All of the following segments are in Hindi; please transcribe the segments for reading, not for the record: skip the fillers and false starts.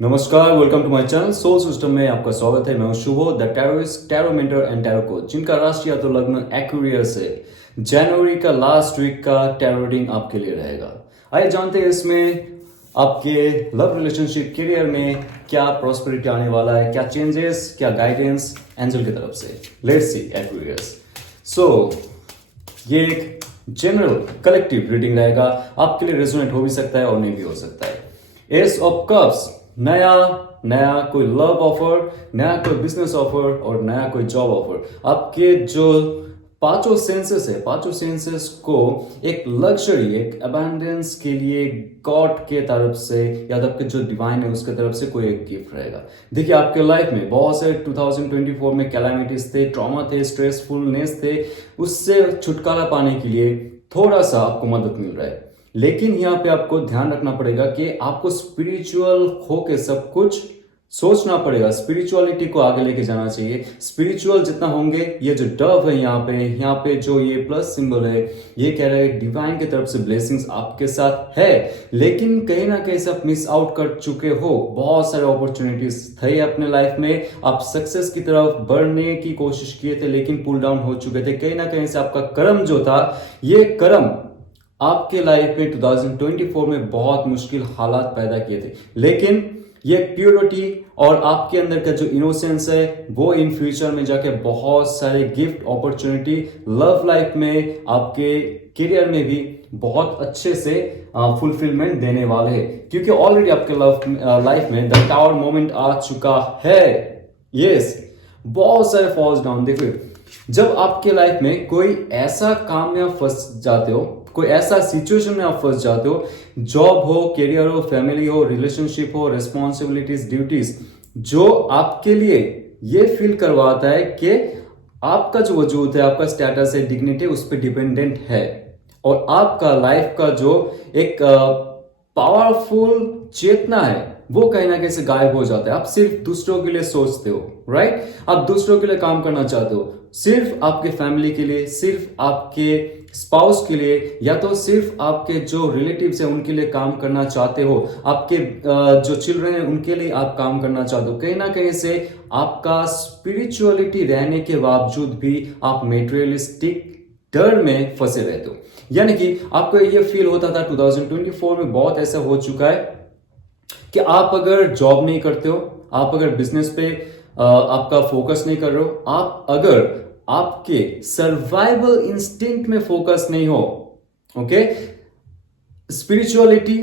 नमस्कार, welcome to my channel soul system में आपका स्वागत है। मैं हूं Shubho, the tarotist, tarot mentor and tarot coach, जिनका राशि या तो लग्न एक्वेरियस है। जनवरी का लास्ट वीक का टैरो रीडिंग आपके लिए रहेगा। आइए जानते हैं इसमें आपके लव रिलेशनशिप करियर में क्या प्रॉस्पेरिटी आने वाला है, क्या चेंजेस, क्या गाइडेंस एंजल की तरफ से। Let's see Aquarius. सो ये एक जनरल कलेक्टिव रीडिंग रहेगा, आपके लिए रेजोनेट हो भी सकता है और नहीं भी हो सकता है। एस ऑफ कप्स, नया नया कोई लव ऑफर, नया कोई बिजनेस ऑफर और नया कोई जॉब ऑफर। आपके जो पांचों सेंसेस है, पांचों सेंसेस को एक लग्जरी, एक अबंडेंस के लिए गॉड के तरफ से या तो आपके जो डिवाइन है उसके तरफ से कोई एक गिफ्ट रहेगा। देखिए आपके लाइफ में बहुत से 2024 में कैलामिटीज थे, ट्रॉमा थे, स्ट्रेसफुलनेस थे। उससे छुटकारा पाने के लिए थोड़ा सा आपको मदद मिल रहा है, लेकिन यहाँ पे आपको ध्यान रखना पड़ेगा कि आपको स्पिरिचुअल होके सब कुछ सोचना पड़ेगा। स्पिरिचुअलिटी को आगे लेके जाना चाहिए। स्पिरिचुअल जितना होंगे, ये जो डव है यहाँ पे जो ये प्लस सिंबल है, ये कह रहा है डिवाइन की तरफ से ब्लेसिंग्स आपके साथ है। लेकिन कहीं ना कहीं से आप मिस आउट कर चुके हो। बहुत सारे अपॉर्चुनिटीज थे अपने लाइफ में, आप सक्सेस की तरफ बढ़ने की कोशिश किए थे लेकिन पुल डाउन हो चुके थे। कहीं ना कहीं से आपका कर्म जो था, ये कर्म आपके लाइफ में 2024 में बहुत मुश्किल हालात पैदा किए थे, लेकिन ये प्योरिटी और आपके अंदर का जो इनोसेंस है वो इन फ्यूचर में जाके बहुत सारे गिफ्ट, अपॉर्चुनिटी, लव लाइफ में, आपके करियर में भी बहुत अच्छे से फुलफिलमेंट देने वाले हैं। क्योंकि ऑलरेडी आपके लव लाइफ में द टावर मोमेंट आ चुका है। यस, बहुत सारे फॉल्स डाउन। देखिए जब आपके लाइफ में कोई ऐसा काम में आप फंस जाते हो, कोई ऐसा सिचुएशन में आप फंस जाते हो, जॉब हो, करियर हो, फैमिली हो, रिलेशनशिप हो, रिस्पॉन्सिबिलिटीज, ड्यूटीज, जो आपके लिए ये फील करवाता है कि आपका जो वजूद है, आपका स्टेटस है, डिग्निटी उस पर डिपेंडेंट है और आपका लाइफ का जो एक पावरफुल चेतना है वो कहीं ना कहीं से गायब हो जाता है। आप सिर्फ दूसरों के लिए सोचते हो, राइट? आप दूसरों के लिए काम करना चाहते हो, सिर्फ आपके फैमिली के लिए, सिर्फ आपके स्पाउस के लिए, या तो सिर्फ आपके जो रिलेटिव्स हैं उनके लिए काम करना चाहते हो, आपके जो चिल्ड्रन हैं उनके लिए आप काम करना चाहते हो। कहीं ना कहीं से आपका स्पिरिचुअलिटी रहने के बावजूद भी आप मेटेरियलिस्टिक डर में फंसे रहते हो। यानी कि आपको ये फील होता था 2024 में, बहुत ऐसा हो चुका है कि आप अगर जॉब नहीं करते हो, आप अगर बिजनेस पे आपका फोकस नहीं कर रहे हो, आप अगर आपके सर्वाइवल इंस्टिंक्ट में फोकस नहीं हो, ओके, स्पिरिचुअलिटी,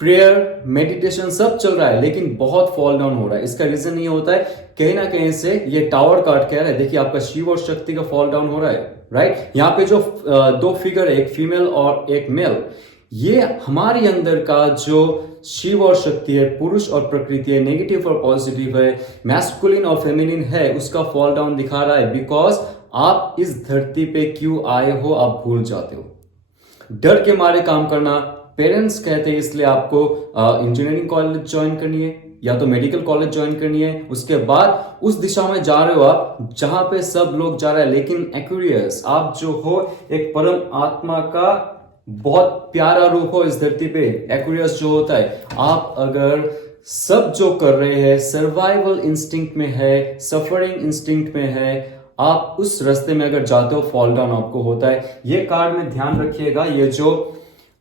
प्रेयर, मेडिटेशन सब चल रहा है लेकिन बहुत फॉल डाउन हो रहा है। इसका रीजन ये होता है कहीं ना कहीं से ये टावर काट के आ रहा है। देखिए आपका शिव और शक्ति का फॉल डाउन हो रहा है, राइट? यहाँ पे जो दो फिगर है, एक फीमेल और एक मेल, ये हमारे अंदर का जो शिव और शक्ति है, पुरुष और प्रकृति है, नेगेटिव और पॉजिटिव है, मैस्कुलिन और फेमिनिन है, उसका फॉल डाउन दिखा रहा है। बिकॉज आप इस धरती पे क्यों आए हो आप भूल जाते हो। डर के मारे काम करना, पेरेंट्स कहते हैं इसलिए आपको इंजीनियरिंग कॉलेज ज्वाइन करनी है या तो मेडिकल कॉलेज ज्वाइन करनी है, उसके बाद उस दिशा में जा रहे हो आप जहां पे सब लोग जा रहे हैं। लेकिन एक्वेरियस, आप जो हो एक परम आत्मा का बहुत प्यारा रूप हो इस धरती पे। एक्वेरियस जो होता है, आप अगर सब जो कर रहे हैं सर्वाइवल इंस्टिंक्ट में है, सफरिंग इंस्टिंक्ट में है, आप उस रास्ते में अगर जाते हो फॉल डाउन आपको होता है। ये कार्ड में ध्यान रखिएगा, ये जो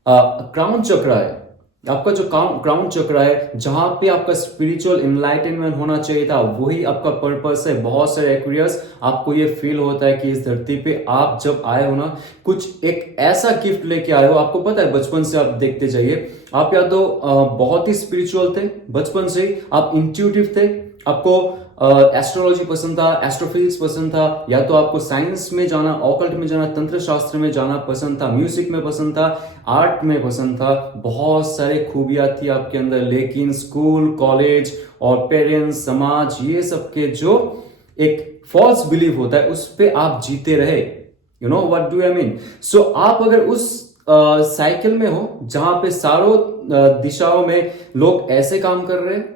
क्राउन चक्र है, आपका जो क्राउन चक्र है, जहां पे आपका स्पिरिचुअल इनलाइटनमेंट होना चाहिए था, वही आपका पर्पस है। बहुत सारे एक्वेरियस आपको ये फील होता है कि इस धरती पे आप जब आए हो ना, कुछ एक ऐसा गिफ्ट लेके आए हो। आपको पता है बचपन से आप देखते जाइए, आप या तो बहुत ही स्पिरिचुअल थे, बचपन से ही आप इंट्यूटिव थे, आपको एस्ट्रोलॉजी पसंद था, एस्ट्रोफिजिक्स पसंद था, या तो आपको साइंस में जाना, ऑकल्ट में जाना, तंत्र शास्त्र में जाना पसंद था, म्यूजिक में पसंद था, आर्ट में पसंद था, बहुत सारे खूबियां थी आपके अंदर। लेकिन स्कूल, कॉलेज और पेरेंट्स, समाज, ये सब के जो एक फॉल्स बिलीव होता है उस पे आप जीते रहे। You know what do I mean? So आप अगर उस साइकिल में हो जहां पे सारों दिशाओं में लोग ऐसे काम कर रहे हैं,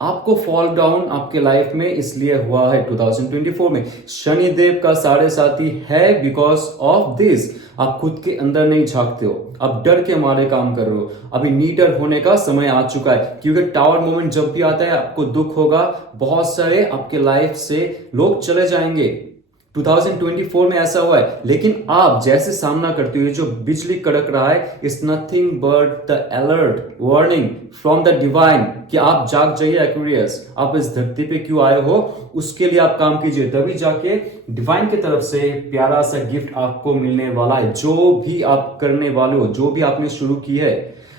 आपको फॉल डाउन आपके लाइफ में इसलिए हुआ है 2024 में। शनिदेव का साढ़े साथी है बिकॉज ऑफ दिस। आप खुद के अंदर नहीं झांकते हो, आप डर के मारे काम कर रहे हो। अभी नीडर होने का समय आ चुका है, क्योंकि टावर मोमेंट जब भी आता है आपको दुख होगा, बहुत सारे आपके लाइफ से लोग चले जाएंगे। 2024 में ऐसा हुआ है, लेकिन आप जैसे सामना करते हो, जो बिजली कड़क रहा है, it's nothing but the alert warning from the divine कि आप जाग जाइए एक्वेरियस। आप इस धरती पे क्यों आए हो, उसके लिए आप काम कीजिए, तभी जाके डिवाइन की तरफ से प्यारा सा गिफ्ट आपको मिलने वाला है। जो भी आप करने वाले हो, जो भी आपने शुरू की है,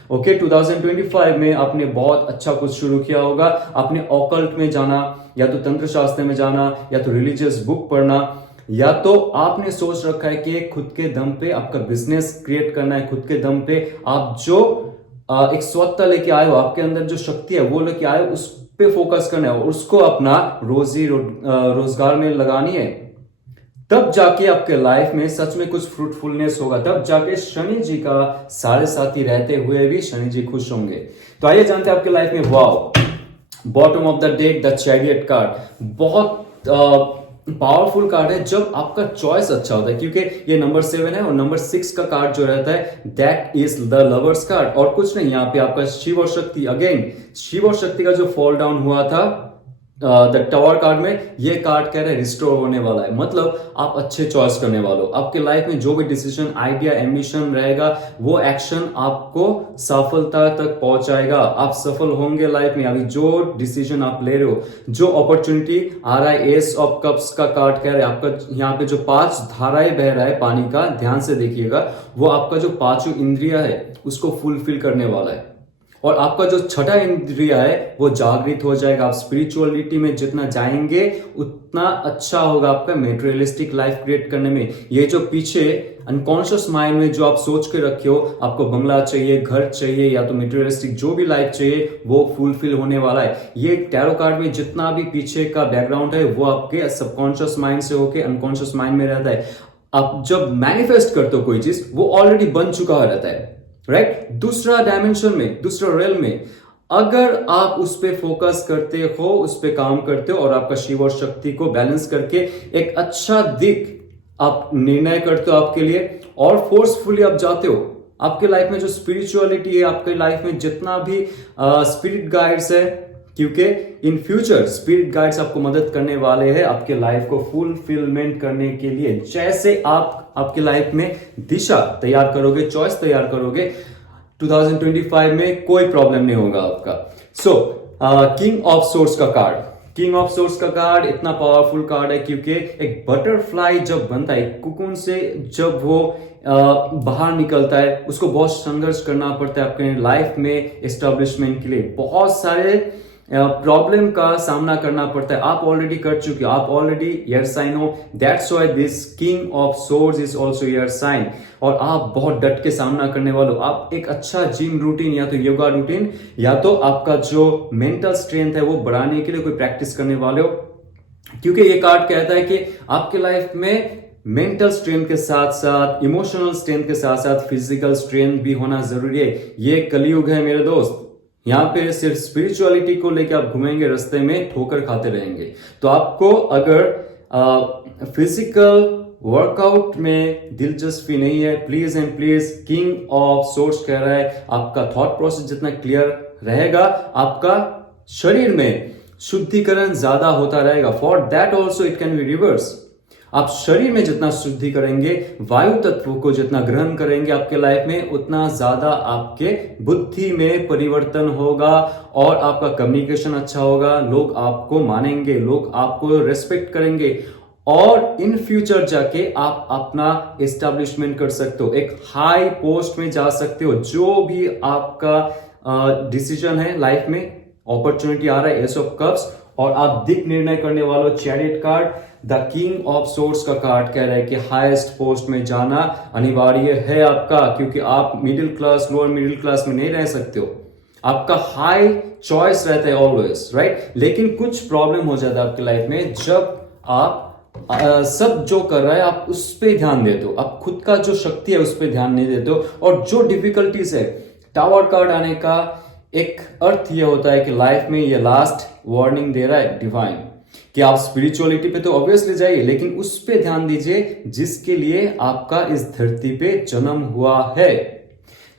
ओके 2025 में आपने बहुत अच्छा कुछ शुरू किया होगा। आपने ऑकल्ट में जाना, या तो तंत्र शास्त्र में जाना, या तो रिलीजियस बुक पढ़ना, या तो आपने सोच रखा है कि खुद के दम पे आपका बिजनेस क्रिएट करना है। खुद के दम पे आप जो एक स्वत्ता लेके आए हो, आपके अंदर जो शक्ति है वो लेके आए हो, उस पे फोकस करना है और उसको अपना रोजगार में लगानी है। तब जाके आपके लाइफ में सच में कुछ फ्रूटफुलनेस होगा। तब जाके शनि जी का साढ़े साथी रहते हुए भी शनि जी खुश होंगे। तो आइए जानते हैं आपके लाइफ में। Wow, bottom of the deck the chariot card बहुत पावरफुल कार्ड है जब आपका चॉइस अच्छा होता है, क्योंकि ये नंबर 7 है और नंबर 6 का कार्ड जो रहता है that is the lovers card. और कुछ नहीं, यहाँ पे आपका शिव और शक्ति, अगेन शिव और शक्ति का जो फॉल डाउन हुआ था द टावर कार्ड में, ये कार्ड कह रहे हैं रिस्टोर होने वाला है। मतलब आप अच्छे चॉइस करने वाले हो। आपके लाइफ में जो भी डिसीजन, आइडिया, एम्बिशन रहेगा, वो एक्शन आपको सफलता तक पहुंचाएगा। आप सफल होंगे लाइफ में। अभी जो डिसीजन आप ले रहे हो, जो अपॉर्चुनिटी आ रहा है, एस ऑफ कप्स का कार्ड कह रहे हैं आपका यहाँ पे जो 5 धाराएं बह रहा है पानी का, ध्यान से देखिएगा, वो आपका जो 5 इंद्रिया है उसको फुलफिल करने वाला है। और आपका जो छठा इंद्रिय है वो जागृत हो जाएगा। आप स्पिरिचुअलिटी में जितना जाएंगे उतना अच्छा होगा आपका मेटेरियलिस्टिक लाइफ क्रिएट करने में। ये जो पीछे अनकॉन्शियस माइंड में जो आप सोच के रखे हो, आपको बंगला चाहिए, घर चाहिए, या तो मेटेरियलिस्टिक जो भी लाइफ चाहिए, वो फुलफिल होने वाला है। ये टैरो कार्ड में जितना भी पीछे का बैकग्राउंड है वो आपके सबकॉन्शियस माइंड से होके अनकॉन्शियस माइंड में रहता है। आप जब मैनिफेस्ट करते हो कोई चीज, वो ऑलरेडी बन चुका रहता है, राइट? दूसरा डायमेंशन में, दूसरा रेल में, अगर आप उस पे फोकस करते हो, उस पे काम करते हो और आपका शिव और शक्ति को बैलेंस करके एक अच्छा दिख आप निर्णय करते हो आपके लिए और फोर्सफुली आप जाते हो। आपके लाइफ में जो स्पिरिचुअलिटी है, आपके लाइफ में जितना भी स्पिरिट गाइड्स है, क्योंकि इन फ्यूचर स्पिरिट गाइड्स आपको मदद करने वाले हैं आपके लाइफ को फुलफिलमेंट करने के लिए। जैसे आप आपके लाइफ में दिशा तैयार करोगे, चॉइस तैयार करोगे, 2025 में कोई प्रॉब्लम नहीं होगा आपका। सो किंग ऑफ सोर्स का कार्ड, किंग ऑफ सोर्स का कार्ड इतना पावरफुल कार्ड है क्योंकि एक बटरफ्लाई जब बनता है कुकुन से, जब वो बाहर निकलता है, उसको बहुत संघर्ष करना पड़ता है अपने लाइफ में एस्टेब्लिशमेंट के लिए। बहुत सारे प्रॉब्लम का सामना करना पड़ता है। आप ऑलरेडी कर चुके हो, आप ऑलरेडी एयर साइन हो, that's why this king of source is also air sign. और आप बहुत डट के सामना करने वाले हो। आप एक अच्छा जिम रूटीन या तो योगा रूटीन या तो आपका जो मेंटल स्ट्रेंथ है वो बढ़ाने के लिए कोई प्रैक्टिस करने वाले हो, क्योंकि ये कार्ड कहता है कि आपके लाइफ में मेंटल स्ट्रेंथ के साथ साथ, इमोशनल स्ट्रेंथ के साथ साथ फिजिकल स्ट्रेंथ भी होना जरूरी है। ये कलयुग है मेरे दोस्त। यहाँ पे सिर्फ स्पिरिचुअलिटी को लेकर आप घूमेंगे, रास्ते में ठोकर खाते रहेंगे। तो आपको अगर फिजिकल वर्कआउट में दिलचस्पी नहीं है, please and please, king of source कह रहा है आपका थॉट प्रोसेस जितना क्लियर रहेगा, आपका शरीर में शुद्धिकरण ज्यादा होता रहेगा। For that also it can be reverse. आप शरीर में जितना शुद्धि करेंगे, वायु तत्व को जितना ग्रहण करेंगे आपके लाइफ में, उतना ज्यादा आपके बुद्धि में परिवर्तन होगा और आपका कम्युनिकेशन अच्छा होगा। लोग आपको मानेंगे, लोग आपको रेस्पेक्ट करेंगे और इन फ्यूचर जाके आप अपना एस्टेब्लिशमेंट कर सकते हो, एक हाई पोस्ट में जा सकते हो। जो भी आपका डिसीजन है लाइफ में, अपॉर्चुनिटी आ रहा है, एस ऑफ कप्स, और आप दिक निर्णय करने वालों, chariot card, the king of source का कार्ड कह रहा है कि हाईएस्ट पोस्ट में जाना अनिवार्य है आपका, क्योंकि आप middle class, lower middle class में नहीं रह सकते हो। आपका हाई चॉइस रहता है ऑलवेज, राइट? लेकिन कुछ प्रॉब्लम हो जाता है आपकी लाइफ में जब आप सब जो कर रहा है आप उस पर ध्यान देते हो, आप खुद का जो शक्ति है उस पर ध्यान नहीं देते हो। और जो डिफिकल्टीज है, टावर कार्ड आने का एक अर्थ ये होता है कि लाइफ में ये लास्ट वार्निंग दे रहा है डिवाइन कि आप स्पिरिचुअलिटी पे तो ऑब्वियसली जाइए, लेकिन उस पे ध्यान दीजिए जिसके लिए आपका इस धरती पे जन्म हुआ है।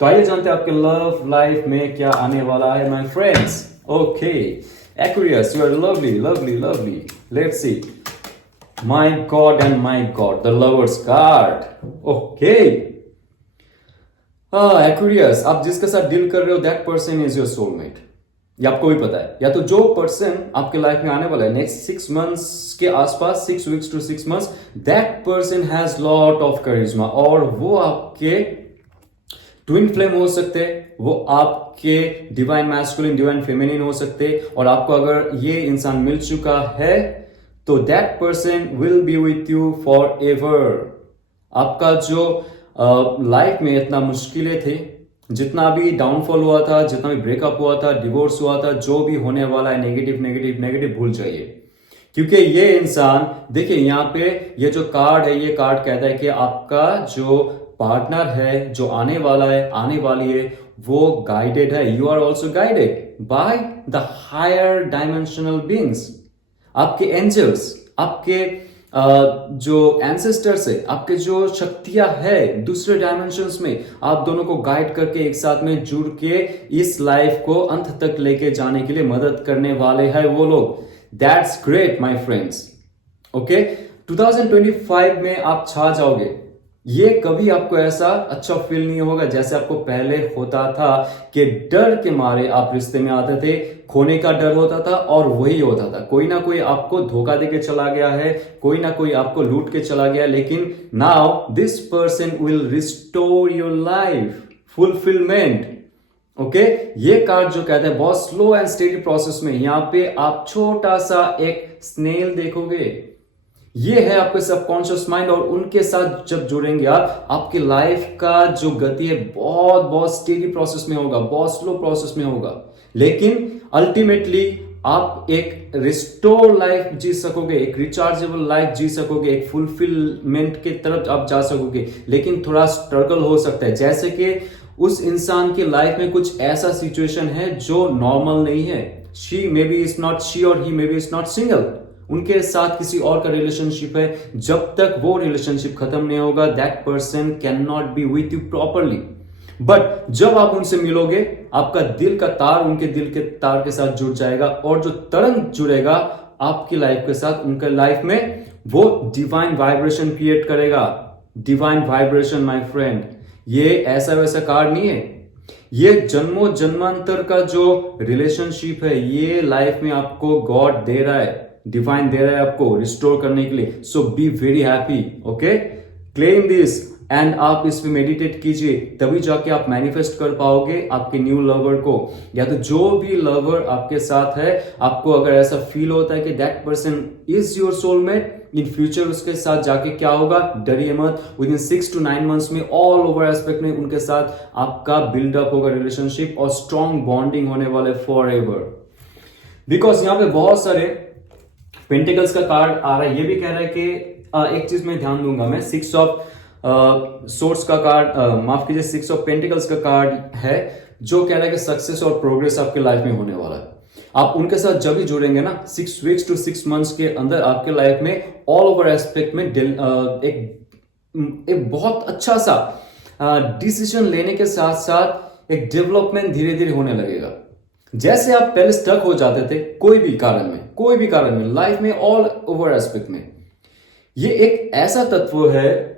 तो आइए जानते हैं आपके लव लाइफ में क्या आने वाला है my friends. Okay Aquarius, you are lovely, lovely, lovely. Let's see. My God and my God, the Lover's card. Okay. Aquarius, आप जिसके साथ डील कर रहे हो that person is your soulmate. ये आपको भी पता है, या तो जो पर्सन आपके लाइफ में आने वाला है नेक्स्ट 6 months के आसपास, 6 weeks to 6 months, that person has lot of charisma, और वो आपके ट्विन फ्लेम हो सकते, वो आपके डिवाइन मैस्कुलिन डिवाइन फेमिनिन हो सकते, और आपको अगर ये इंसान मिल चुका है तो that person will be with you for ever. आपका जो लाइफ में इतना मुश्किलें थे, जितना भी डाउनफॉल हुआ था, जितना भी ब्रेकअप हुआ था, डिवोर्स हुआ था, जो भी होने वाला है नेगेटिव नेगेटिव नेगेटिव भूल जाइए, क्योंकि ये इंसान देखिए यहाँ पे ये जो कार्ड है, ये कार्ड कहता है कि आपका जो पार्टनर है, जो आने वाला है, आने वाली है, वो गाइडेड है। You are also guided by the higher dimensional beings, आपके एंजल्स, आपके जो एंसेस्टर्स है, आपके जो शक्तियां है दूसरे डायमेंशंस में, आप दोनों को गाइड करके एक साथ में जुड़ के इस लाइफ को अंत तक लेके जाने के लिए मदद करने वाले हैं वो लोग। That's great my friends. Okay 2025 में आप छा जाओगे। ये कभी आपको ऐसा अच्छा फील नहीं होगा जैसे आपको पहले होता था कि डर के मारे आप रिश्ते में आते थे, खोने का डर होता था, और वही होता था कोई ना कोई आपको धोखा देके चला गया है, कोई ना कोई आपको लूट के चला गया, लेकिन now this person will restore your life fulfilment. Okay ये कार्ड जो कहता है बहुत स्लो एंड स्टेडी प्रोसेस में, यहां पे आप छोटा सा एक स्नेल देखोगे, ये है आपके सबकॉन्शियस माइंड, और उनके साथ जब जुड़ेंगे आप, आपकी लाइफ का जो गति है बहुत बहुत स्टेडी प्रोसेस में होगा, बहुत स्लो प्रोसेस में होगा, लेकिन अल्टीमेटली आप एक रिस्टोर लाइफ जी सकोगे, एक रिचार्जेबल लाइफ जी सकोगे, एक फुलफिलमेंट की तरफ आप जा सकोगे। लेकिन थोड़ा स्ट्रगल हो सकता है, जैसे कि उस इंसान की लाइफ में कुछ ऐसा सिचुएशन है जो नॉर्मल नहीं है। She may be is not, she और he may be is not single, उनके साथ किसी और का रिलेशनशिप है। जब तक वो रिलेशनशिप खत्म नहीं होगा that person can not be with you properly. But जब आप उनसे मिलोगे, आपका दिल का तार उनके दिल के तार के साथ जुड़ जाएगा, और जो तरंग जुड़ेगा आपकी लाइफ के साथ, उनके लाइफ में वो डिवाइन वाइब्रेशन क्रिएट करेगा। डिवाइन वाइब्रेशन माय फ्रेंड, ये ऐसा वैसा कार्ड नहीं है, ये जन्मों जन्मांतर का जो रिलेशनशिप है, ये लाइफ में आपको गॉड दे रहा है, डिवाइन दे रहा है आपको रिस्टोर करने के लिए। So be very happy. Okay claim this, and आप इस पे मेडिटेट कीजिए, तभी जाके आप मैनिफेस्ट कर पाओगे आपके न्यू लवर को, या तो जो भी लवर आपके साथ है, आपको अगर ऐसा फील होता है कि that person is your soulmate, in future उसके साथ जाके क्या होगा, डरिए मत, विद इन 6 to 9 months में ऑल ओवर एस्पेक्ट में उनके साथ आपका बिल्डअप होगा रिलेशनशिप, और स्ट्रॉन्ग बॉन्डिंग होने वाले फॉर एवर। बिकॉज यहाँ पे बहुत सारे पेंटिकल्स का कार्ड आ रहा है, ये भी कह रहा है कि एक चीज में ध्यान दूंगा मैं, 6 ऑफ सोर्स का कार्ड, माफ कीजिए 6 ऑफ पेंटिकल्स का कार्ड है, जो कह रहा है कि सक्सेस और प्रोग्रेस आपके लाइफ में होने वाला है। आप उनके साथ जब भी जुड़ेंगे ना, 6 weeks to 6 months के अंदर आपके लाइफ में ऑल ओवर एस्पेक्ट में एक बहुत अच्छा सा डिसीजन लेने के साथ साथ एक डेवलपमेंट धीरे धीरे होने लगेगा। जैसे आप पहले स्टक हो जाते थे कोई भी कारण में लाइफ में ऑल ओवर एस्पेक्ट में, ये एक ऐसा तत्व है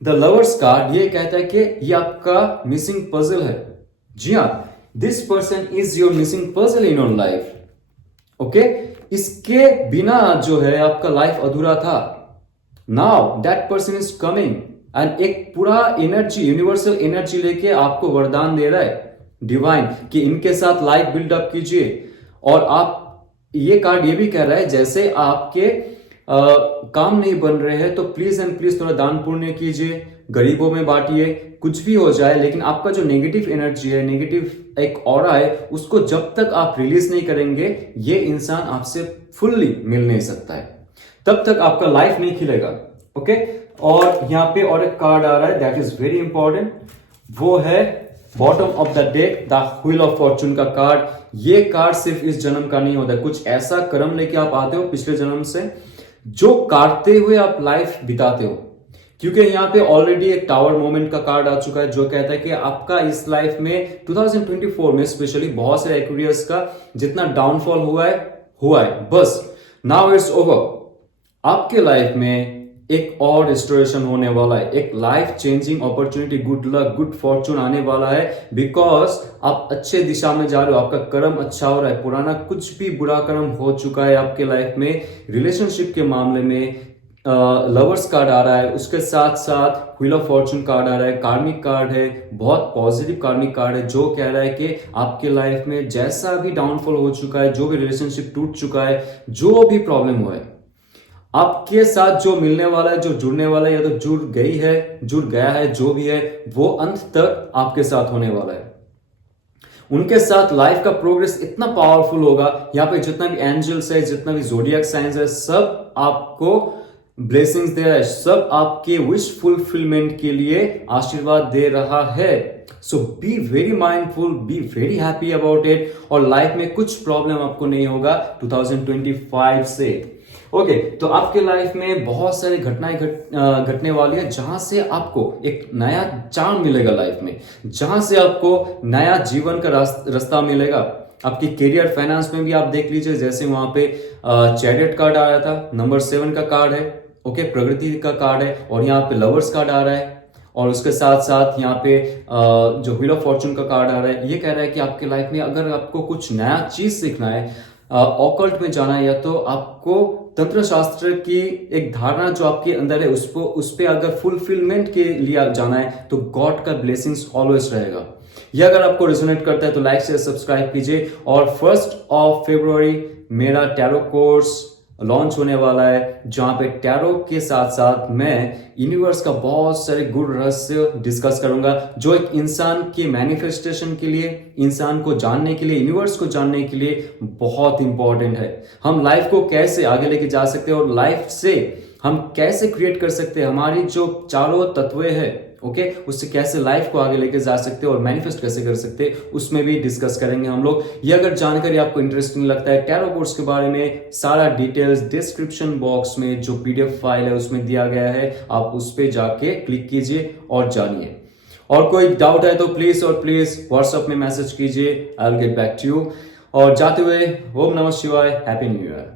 द लवर्स कार्ड, ये कहता है कि ये आपका मिसिंग पजल है। जी हाँ, this person is your missing puzzle in your life. Okay इसके बिना जो है आपका लाइफ अधूरा था। Now that person is coming, and एक पूरा एनर्जी, यूनिवर्सल एनर्जी लेके आपको वरदान दे रहा है डिवाइन कि इनके साथ लाइफ बिल्डअप कीजिए। और आप, ये कार्ड ये भी कह रहा है जैसे आपके काम नहीं बन रहे हैं तो प्लीज एंड प्लीज थोड़ा दान पुण्य कीजिए, गरीबों में बांटिए, कुछ भी हो जाए, लेकिन आपका जो नेगेटिव एनर्जी है, नेगेटिव एक ऑरा है, उसको जब तक आप रिलीज नहीं करेंगे ये इंसान आपसे फुल्ली मिल नहीं सकता है, तब तक आपका लाइफ नहीं खिलेगा। ओके और यहाँ पे और एक कार्ड आ रहा है दैट इज वेरी इंपॉर्टेंट, वो है bottom of the deck the wheel of Fortune का कार्ड। ये कार्ड सिर्फ इस जन्म का नहीं होता, कुछ ऐसा कर्म लेके आप आते हो पिछले जन्म से जो काटते हुए आप लाइफ बिताते हो। क्योंकि यहाँ पे ऑलरेडी एक टावर मोमेंट का कार्ड आ चुका है जो कहता है कि आपका इस लाइफ में 2024 में स्पेशली बहुत से एक्वेरियस का जितना डाउनफॉल हुआ है बस नाउ इट्स ओवर। आपके लाइफ में एक और रिस्टोरेशन होने वाला है, एक life changing opportunity, good luck, good Fortune आने वाला है। बिकॉज आप अच्छे दिशा में जा रहे हो, आपका कर्म अच्छा हो रहा है, पुराना कुछ भी बुरा कर्म हो चुका है आपके लाइफ में। रिलेशनशिप के मामले में लवर्स कार्ड आ रहा है, उसके साथ साथ व्हील ऑफ फॉर्चून कार्ड आ रहा है, कार्मिक कार्ड है, बहुत पॉजिटिव कार्मिक कार्ड है जो कह रहा है कि आपके लाइफ में जैसा भी डाउनफॉल हो चुका है, जो भी रिलेशनशिप टूट चुका है, जो भी प्रॉब्लम हुआ है, आपके साथ जो मिलने वाला है, जो जुड़ने वाला है या तो जुड़ गया है, जो भी है वो अंत तक आपके साथ होने वाला है। उनके साथ लाइफ का प्रोग्रेस इतना पावरफुल होगा। यहाँ पे जितना भी एंजल्स है, जितना भी जोडियक साइंस है, सब आपको ब्लेसिंग्स दे रहा है, सब आपके विश फुलफिलमेंट के लिए आशीर्वाद दे रहा है। So be very mindful, be very happy about it, और लाइफ में कुछ प्रॉब्लम आपको नहीं होगा 2025 से। ओके, तो आपके लाइफ में बहुत सारी घटनाएं घटने वाली है जहां से आपको एक नया चार्म मिलेगा लाइफ में, जहां से आपको नया जीवन का रास्ता मिलेगा। आपकी करियर फाइनेंस में भी आप देख लीजिए, जैसे वहां पे चैरियट कार्ड आ रहा था, नंबर 7 का कार्ड है, ओके, प्रगति का कार्ड है, और यहाँ पे लवर्स कार्ड आ रहा है, और उसके साथ साथ यहाँ पे जो व्हील ऑफ फॉर्चून का कार्ड आ रहा है, ये कह रहा है कि आपके लाइफ में अगर आपको कुछ नया चीज सीखना है, ऑकल्ट में जाना है, या तो आपको तंत्र शास्त्र की एक धारणा जो आपके अंदर है उस पे अगर फुलफिलमेंट के लिए जाना है, तो गॉड का ब्लेसिंग्स ऑलवेज रहेगा। ये अगर आपको रेजोनेट करता है तो लाइक शेयर सब्सक्राइब कीजिए। और 1 फरवरी मेरा टैरो कोर्स लॉन्च होने वाला है, जहां पे टैरो के साथ साथ मैं यूनिवर्स का बहुत सारे गुड रहस्य डिस्कस करूंगा, जो एक इंसान के मैनिफेस्टेशन के लिए, इंसान को जानने के लिए, यूनिवर्स को जानने के लिए बहुत इंपॉर्टेंट है। हम लाइफ को कैसे आगे लेके जा सकते हैं, और लाइफ से हम कैसे क्रिएट कर सकते हैं, हमारी जो चारों तत्व है, ओके, उससे कैसे लाइफ को आगे लेके जा सकते हैं और मैनिफेस्ट कैसे कर सकते हैं, उसमें भी डिस्कस करेंगे हम लोग। ये अगर जानकारी आपको इंटरेस्टिंग लगता है, टैरो कोर्स के बारे में सारा डिटेल्स डिस्क्रिप्शन बॉक्स में जो पीडीएफ फाइल है उसमें दिया गया है, आप उस पे जाके क्लिक कीजिए और जानिए। और कोई डाउट है तो प्लीज व्हाट्सएप में मैसेज कीजिए, I will get back to you. और जाते हुए ओम नमः शिवाय, हैप्पी न्यू ईयर।